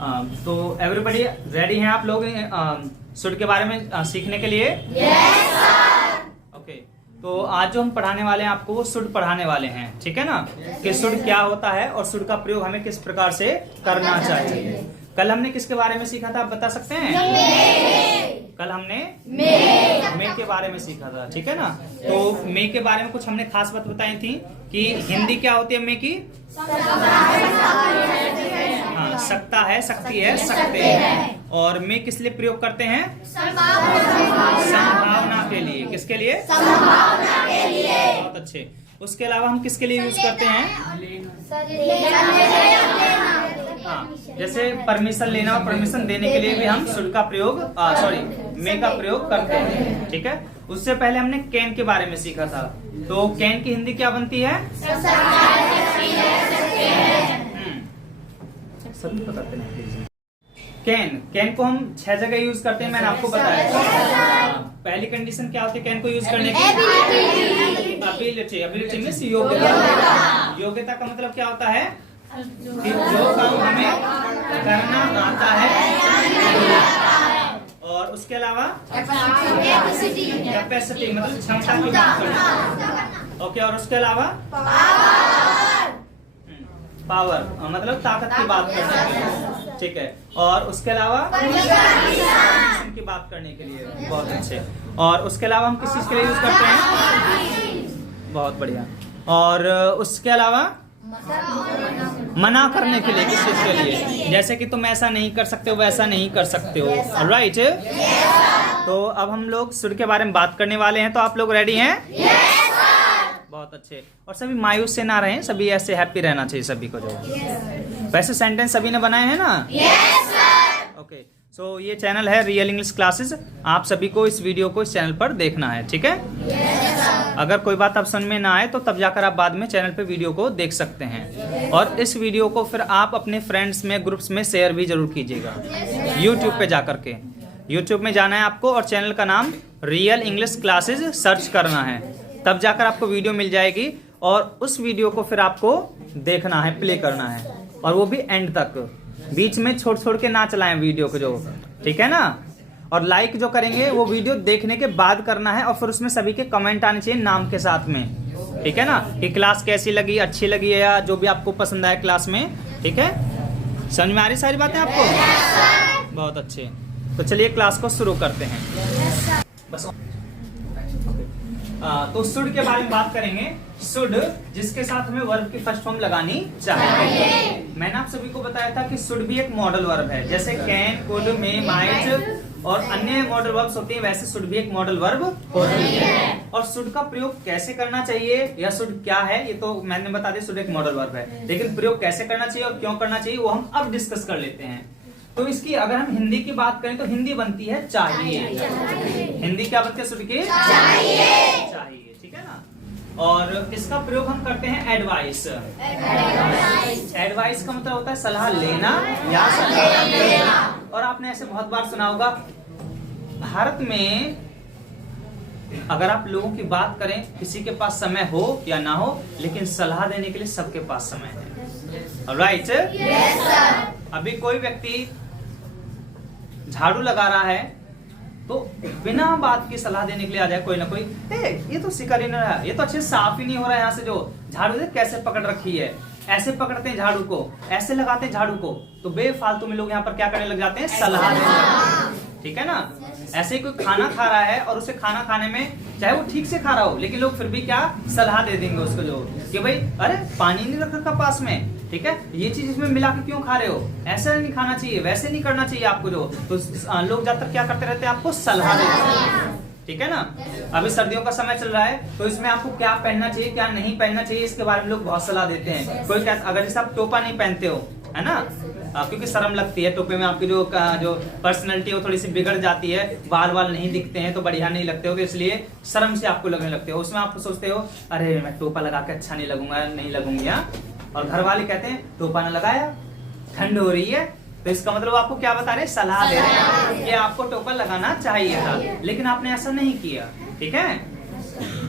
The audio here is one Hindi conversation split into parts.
तो एवरीबॉडी रेडी हैं आप लोग शुड के बारे में सीखने के लिए? Yes sir. ओके, तो आज जो हम पढ़ाने वाले हैं आपको वो शुड पढ़ाने वाले हैं, ठीक है ना? कि शुड क्या होता है और शुड का प्रयोग हमें किस प्रकार से करना चाहिए। कल हमने किसके बारे में सीखा था, आप बता सकते हैं? कल हमने मे के बारे में सीखा था, ठीक है ना? तो मे के बारे में कुछ हमने खास बात बताई थी कि हिंदी क्या होती है मे की? हाँ, सकता है, सकती है, सकते हैं। और मे किस लिए प्रयोग करते हैं? संभावना के लिए। किसके लिए? संभावना के लिए। बहुत अच्छे। उसके अलावा हम किसके लिए यूज करते हैं? हाँ, जैसे परमिशन लेना और परमिशन देने के लिए भी हम शुड का प्रयोग मे का प्रयोग करते हैं, ठीक है? उससे पहले हमने कैन के बारे में सीखा था। तो कैन की हिंदी क्या बनती है? सभी पकड़ते हैं। कैन को हम 6 जगह यूज करते हैं, मैंने आपको बताया। पहली कंडीशन क्या होती है कैन को यूज करने की? एबिलिटी मींस योग्यता। योग्यता का मतलब क्या होता है कि जो काम हमें करना आता है। और उसके अलावा कैपेसिटी मतलब क्षमता की बात करना। ओके, और उसके अलावा पावर मतलब ताकत की बात करने के लिए, ठीक है? और उसके अलावा परमिशन की बात करने के लिए। बहुत अच्छे। और उसके अलावा हम किस चीज के लिए यूज करते हैं? बहुत बढ़िया। और उसके अलावा मना करने के लिए, किस चीज के लिए? जैसे कि तुम ऐसा नहीं कर सकते हो, वैसा नहीं कर सकते हो, राइट? तो अब हम लोग शुड के बारे में बात करने वाले हैं, तो आप लोग रेडी हैं? बहुत अच्छे। और सभी मायूस से ना रहें, सभी ऐसे हैप्पी रहना चाहिए सभी को। जो वैसे सेंटेंस सभी ने बनाए हैं ना? Yes sir. ओके, सो ये चैनल है रियल इंग्लिश क्लासेस। आप सभी को इस वीडियो को इस चैनल पर देखना है, ठीक है? Yes sir. अगर कोई बात आप समझ में ना आए तो तब जाकर आप बाद में चैनल पे वीडियो को देख सकते हैं। और इस वीडियो को फिर आप अपने फ्रेंड्स में, ग्रुप्स में शेयर भी जरूर कीजिएगा, यूट्यूब पे जाकर के। यूट्यूब में जाना है आपको और चैनल का नाम रियल इंग्लिश क्लासेस सर्च करना है, तब जाकर आपको वीडियो मिल जाएगी। और उस वीडियो को फिर आपको देखना है, प्ले करना है, और वो भी एंड तक। बीच में छोड़ के ना चलाएं वीडियो को, जो, ठीक है ना? और लाइक जो करेंगे वो वीडियो देखने के बाद करना है, और फिर उसमें सभी के कमेंट आने चाहिए नाम के साथ में, ठीक है ना? कि क्लास कैसी लगी, अच्छी लगी है, या जो भी आपको पसंद आए क्लास में, ठीक है? समझ में आ रही सारी बातें आपको? बहुत अच्छे। तो चलिए क्लास को शुरू करते हैं। बस तो शुड के बारे में बात करेंगे। शुड जिसके साथ हमें वर्ब की फर्स्ट फॉर्म लगानी चाहिए। मैंने आप सभी को बताया था कि शुड भी एक मॉडल वर्ब है। जैसे कैन, कुड, मे, माइट और अन्य मॉडल वर्ब्स होती हैं, वैसे शुड भी एक मॉडल वर्ब होती है। और शुड का प्रयोग कैसे करना चाहिए या शुड क्या है, ये तो मैंने बता दिया, शुड एक मॉडल वर्ब है। लेकिन प्रयोग कैसे करना चाहिए और क्यों करना चाहिए वो हम अब डिस्कस कर लेते हैं। तो इसकी अगर हम हिंदी की बात करें तो हिंदी बनती है चाहिए। हिंदी क्या बनती है शुड की? चाहिए, ठीक है ना? और इसका प्रयोग हम करते हैं एडवाइस। एडवाइस का मतलब होता है सलाह लेना या सलाह देना। और आपने ऐसे बहुत बार सुना होगा, भारत में अगर आप लोगों की बात करें, किसी के पास समय हो या ना हो, लेकिन सलाह देने के लिए सबके पास समय है, राइट? अभी कोई व्यक्ति झाड़ू लगा रहा है तो बिना बात की सलाह देने के लिए आ जाए कोई ना कोई, ये तो सिकर ही नहीं रहा, ये तो अच्छे साफ ही नहीं हो रहा है, यहाँ से जो झाड़ू कैसे पकड़ रखी है, ऐसे पकड़ते हैं झाड़ू को, ऐसे लगाते हैं झाड़ू को। तो बेफालतू में लोग यहाँ पर क्या करने लग जाते हैं? सलाह देने लगते हैं, ठीक है ना? ऐसे ही कोई खाना खा रहा है और उसे खाना खाने में चाहे वो ठीक से खा रहा हो, लेकिन लोग फिर भी क्या सलाह दे देंगे उसको, जो कि भाई अरे पानी नहीं रख रखा पास में, ठीक है, ये चीज इसमें मिला के क्यों खा रहे हो, ऐसा नहीं खाना चाहिए, वैसे नहीं करना चाहिए आपको, जो तो लोग ज्यादातर क्या करते रहते हैं? आपको सलाह देते हैं, ठीक है ना? अभी सर्दियों का समय चल रहा है तो इसमें आपको क्या पहनना चाहिए, क्या नहीं पहनना चाहिए, इसके बारे में लोग बहुत सलाह देते हैं। कोई क्या, अगर जैसे आप टोपा नहीं पहनते हो, है ना, क्योंकि शर्म लगती है, टोपे में आपकी जो पर्सनैलिटी है वो थोड़ी सी बिगड़ जाती है, बाल नहीं दिखते हैं तो बढ़िया नहीं लगते हो, तो इसलिए शर्म से आपको लगने लगते हो। उसमें आप सोचते हो अरे मैं टोपा लगा के अच्छा नहीं लगूंगा, नहीं लगूंगी, और घर वाले कहते हैं टोपा न लगाया, ठंड हो रही है, तो इसका मतलब आपको क्या बता रहे हैं? सलाह दे रहे हैं कि आपको टोपा लगाना चाहिए था, लेकिन आपने ऐसा नहीं किया, ठीक है?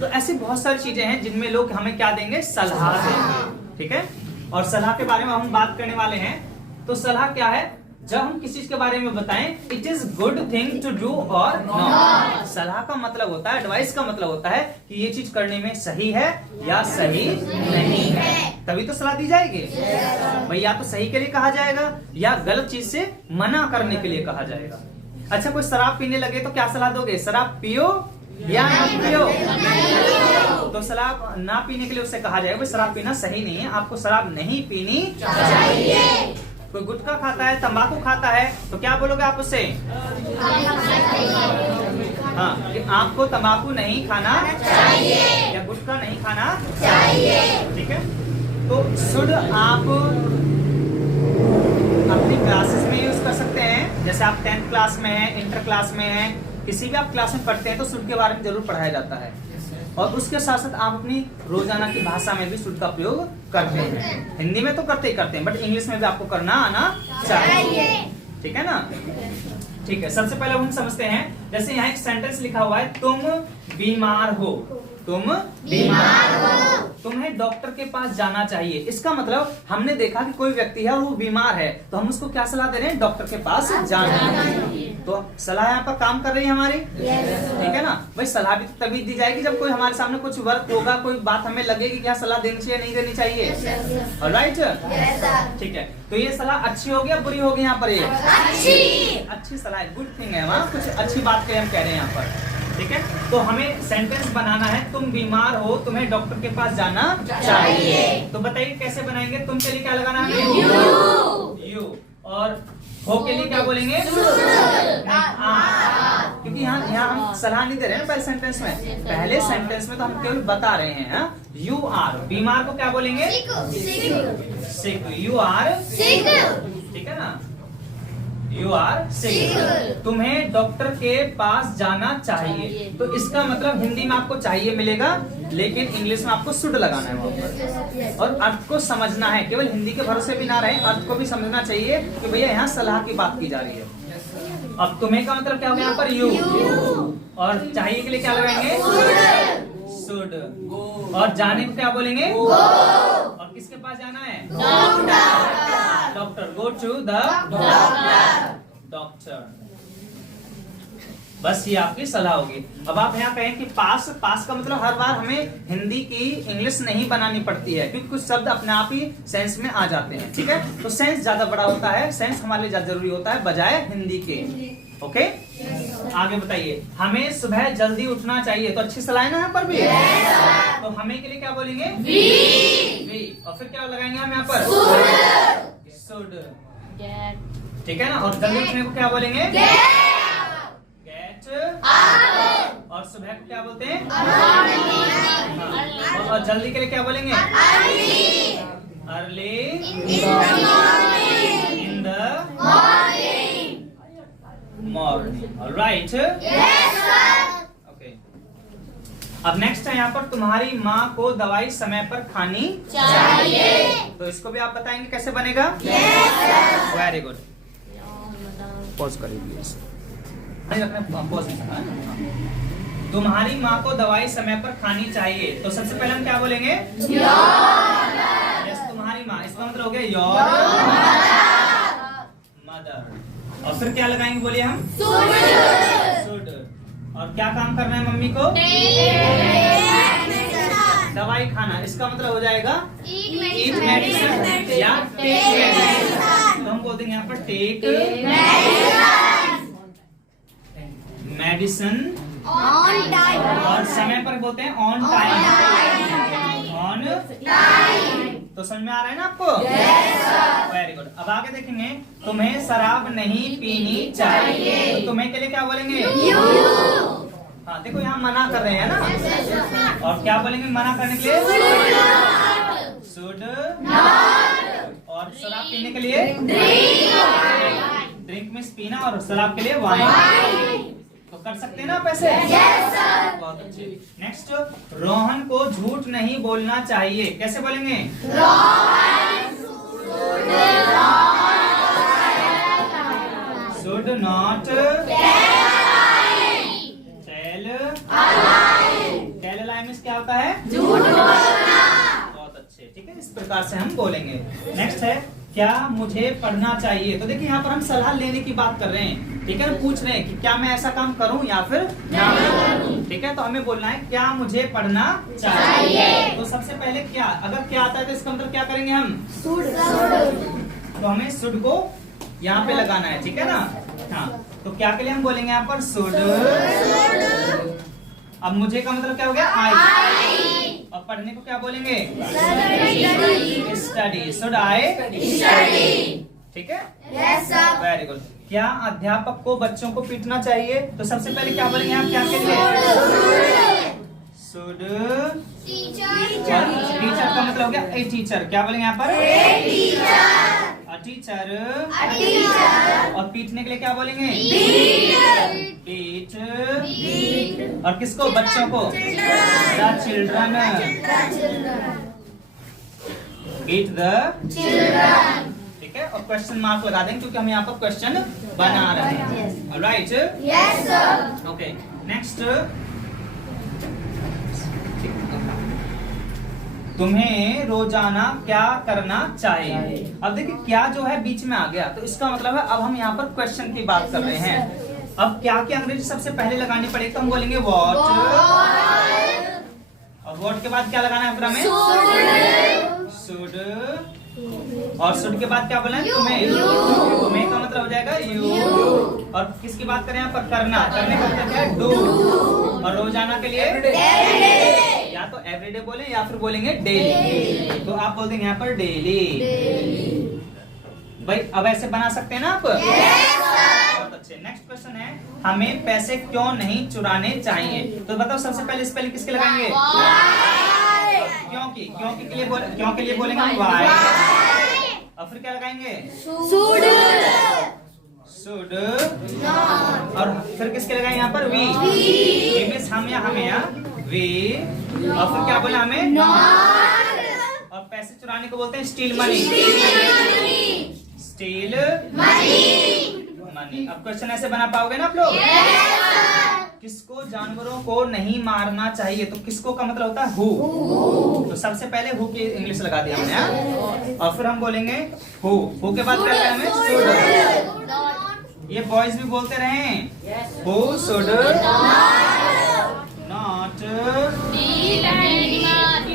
तो ऐसी बहुत सारी चीजें हैं जिनमें लोग हमें क्या देंगे? सलाह देंगे, ठीक है? और सलाह के बारे में हम बात करने वाले हैं। तो सलाह क्या है? जब हम किसी चीज के बारे में बताएं, it is good thing to do or not. सलाह का मतलब होता है, एडवाइस का मतलब होता है कि ये चीज करने में सही है या सही नहीं है, तभी तो सलाह दी जाएगी। भाई या तो सही के लिए कहा जाएगा या गलत चीज से मना करने के लिए कहा जाएगा। अच्छा, कोई शराब पीने लगे तो क्या सलाह दोगे? शराब पियो या ना पियो? तो शराब ना पीने के लिए उससे कहा जाएगा भाई शराब पीना सही नहीं है, आपको शराब नहीं पीनी चाहिए। कोई गुटखा खाता है, तंबाकू खाता है, तो क्या बोलोगे आप उससे? हाँ, कि आपको तंबाकू नहीं खाना चाहिए या गुटखा नहीं खाना चाहिए। ठीक है, तो शुड आप अपनी क्लासेस में यूज कर सकते हैं। जैसे आप 10th क्लास में हैं, इंटर क्लास में हैं, किसी भी आप क्लास में पढ़ते हैं तो शुड के बारे में जरूर पढ़ाया जाता है। और उसके साथ साथ आप अपनी रोजाना की भाषा में भी शुड का प्रयोग करते हैं। हिंदी में तो करते ही करते हैं, बट इंग्लिश में भी आपको करना आना चाहिए। ठीक है ना? ठीक है, सबसे पहले हम समझते हैं। जैसे यहाँ एक सेंटेंस लिखा हुआ है, तुम बीमार हो, तुम बीमार हो, तुम्हें डॉक्टर के पास जाना चाहिए। इसका मतलब हमने देखा कि कोई व्यक्ति है और वो बीमार है, तो हम उसको क्या सलाह दे रहे हैं? डॉक्टर के पास जाना। तो सलाह यहाँ पर काम कर रही है हमारी। ठीक है ना भाई? सलाह भी तभी दी जाएगी जब कोई हमारे सामने कुछ वर्क होगा, कोई बात हमें लगेगी कि सलाह देनी चाहिए नहीं देनी चाहिए। ऑलराइट, ठीक है। तो ये सलाह अच्छी होगी या बुरी होगी? यहाँ पर ये अच्छी सलाह है, गुड थिंग है। वहाँ कुछ अच्छी बात के हम कह रहे हैं यहाँ पर। ठीक है, तो हमें सेंटेंस बनाना है, तुम बीमार हो, तुम्हें डॉक्टर के पास जाना चाहिए। तो बताइए कैसे बनाएंगे? तुम के लिए क्या लगाना है? यू। और हो के लिए क्या बोलेंगे? क्योंकि यहाँ हम सलाह नहीं दे रहे हैं पहले सेंटेंस में। पहले सेंटेंस में तो हम केवल बता रहे हैं। यू आर, बीमार को क्या बोलेंगे? सिक। You are sick. ठीक है ना? You are sick. तुम्हें डॉक्टर के पास जाना चाहिए। तो इसका मतलब हिंदी में आपको चाहिए मिलेगा, लेकिन इंग्लिश में आपको शुड लगाना है वहां पर। और अर्थ को समझना है, केवल हिंदी के भरोसे भी ना रहे, अर्थ को भी समझना चाहिए कि भैया यहाँ सलाह की बात की जा रही है। अब तुम्हें का मतलब क्या होगा यहाँ पर? यू। और चाहिए के लिए क्या लगाएंगे? शुड। और जाने को क्या बोलेंगे? और किसके पास जाना है? Doctor. Go to the doctor. बस ये आपकी सलाह होगी। अब आप यहाँ कहें कि पास, पास का मतलब हर बार हमें हिंदी की इंग्लिश नहीं बनानी पड़ती है, क्योंकि कुछ शब्द अपने आप ही सेंस में आ जाते हैं। ठीक है, तो सेंस ज्यादा बड़ा होता है, सेंस हमारे लिए ज्यादा जरूरी होता है बजाय हिंदी के। ओके, आगे बताइए। हमें सुबह जल्दी उठना चाहिए, तो अच्छी सलाह है ना यहाँ पर भी। तो हमें के लिए क्या बोलेंगे? वी। और फिर क्या लगाएंगे हम यहाँ पर? शुड। ठीक है ना? और जल्दी उठने को क्या बोलेंगे? गेट। और सुबह को क्या बोलते हैं? और जल्दी के लिए क्या बोलेंगे? Early. In the morning. Alright, okay. अब नेक्स्ट है यहाँ पर, तुम्हारी माँ को दवाई समय पर खानी चाहिए। तो इसको भी आप बताएंगे कैसे बनेगा? Very good. पॉज करिए प्लीज। तुम्हारी माँ को दवाई समय पर खानी चाहिए। तो सबसे पहले हम क्या बोलेंगे? यस, तुम्हारी माँ। इसका मतलब हो गया योर मदर। और फिर क्या लगाएंगे बोलिए हम? शुड। और क्या काम करना है मम्मी को? दवाई खाना। इसका मतलब हो जाएगा ईट मेडिसिन या टेक मेडिसिन। तो हम बोल देंगे यहाँ पर टेक मेडिसिन ऑन टाइम। और समय पर बोलते हैं ऑन टाइम। On time. तो समझ में आ रहा है ना आपको? Very good. अब आगे देखेंगे, तुम्हें शराब नहीं पीनी चाहिए। तो तुम्हें के लिए क्या बोलेंगे? हाँ, देखो यहाँ मना कर रहे हैं ना। और क्या बोलेंगे मना करने के लिए? शुड। और शराब पीने के लिए? ड्रिंक मीन्स पीना, और शराब के लिए वाइन। तो कर सकते हैं ना आप ऐसे? बहुत अच्छे। नेक्स्ट, रोहन को झूठ नहीं बोलना चाहिए। कैसे बोलेंगे? Should not tell lie means क्या होता है? झूठ बोलना। बहुत अच्छे, ठीक है, इस प्रकार से हम बोलेंगे। नेक्स्ट है, क्या मुझे पढ़ना चाहिए। तो देखिए यहाँ पर हम सलाह लेने की बात कर रहे हैं, ठीक है, पूछ रहे हैं कि क्या मैं ऐसा काम करूं या फिर ना करूं, ठीक है। तो हमें बोलना है क्या मुझे पढ़ना चाहिए। तो सबसे पहले क्या, अगर क्या आता है तो इसका मतलब क्या करेंगे हम, तो हमें शुड को यहाँ पे लगाना है, ठीक है ना। हाँ, तो क्या के लिए हम बोलेंगे यहाँ पर शुड। अब मुझे का मतलब क्या हो गया, आई। और पढ़ने को क्या बोलेंगे, स्टडी। शुड आई स्टडी, ठीक है। Very good. क्या अध्यापक को बच्चों को पीटना चाहिए। तो सबसे पहले क्या बोलेंगे आप, क्या के लिए, शुड। टीचर का मतलब हो गया ए टीचर। क्या बोलेंगे यहाँ पर, टीचर। और पीटने के लिए क्या बोलेंगे, पीट। और किसको, बच्चों को, द चिल्ड्रन। पीट द चिल्ड्रन, ठीक है। और क्वेश्चन मार्क लगा देंगे क्योंकि हम यहाँ पर क्वेश्चन बना रहे हैं। Right, yes sir. Okay, next. तुम्हें रोजाना क्या करना चाहिए। अब देखिए क्या जो है बीच में आ गया, तो इसका मतलब है अब हम यहाँ पर क्वेश्चन की बात कर रहे हैं। अब क्या की अंग्रेजी सबसे पहले लगानी पड़ेगी, तो हम बोलेंगे व्हाट। और व्हाट के बाद क्या लगाना है फिर हमें, शुड। और शुड के बाद क्या बोला है, तुम्हें। तुम्हें का मतलब हो जाएगा यू। और किसकी बात करें यहाँ पर, करना। करने का मतलब क्या है, डू। और रोजाना के लिए या तो एवरीडे बोले या फिर बोलेंगे डेली। तो आप बोल देंगे यहाँ पर डेली। भाई अब ऐसे बना सकते हैं ना आप, बहुत अच्छे। नेक्स्ट क्वेश्चन है, हमें पैसे क्यों नहीं चुराने चाहिए। तो बताओ सबसे पहले स्पेलिंग किसके लगाएंगे, क्योंकि। क्यों के लिए बोलेंगे हम वाई। और फिर क्या लगाएंगे, शुड। और फिर किसके लगाएंगे यहाँ पर, वी। मीन्स हम या हमें, या वी। और फिर क्या बोला हमें, और पैसे चुराने को बोलते हैं स्टील मनी। Steel money. अब क्वेश्चन ऐसे बना पाओगे ना आप लोग। किसको जानवरों को नहीं मारना चाहिए। तो किसको का मतलब होता है हु। तो सबसे पहले हु की इंग्लिश लगा दिया हमने, और फिर हम बोलेंगे हु के बाद क्या है हमें, शुड। ये बॉयज भी बोलते रहे, हु शुड नॉट।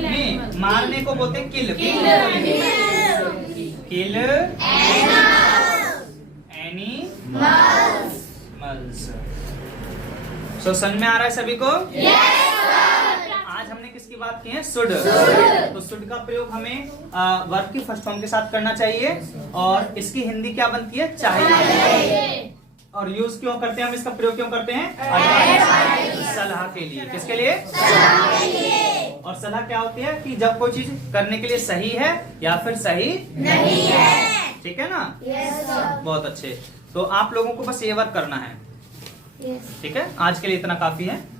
नहीं, मारने को बोलते किल। किल एनिमल्स। सो समझ में आ रहा है सभी को। आज हमने किसकी बात की है, शुड। तो शुड का प्रयोग हमें वर्ब की फर्स्ट फॉर्म के साथ करना चाहिए। और इसकी हिंदी क्या बनती है, चाहिए। और यूज क्यों करते हैं हम, इसका प्रयोग क्यों करते हैं, सलाह के लिए। किसके लिए, सलाह के लिए। और सलाह क्या होती है कि जब कोई चीज करने के लिए सही है या फिर सही नहीं है, ठीक है ना। बहुत अच्छे। तो आप लोगों को बस ये वर्क करना है, ठीक है। आज के लिए इतना काफी है।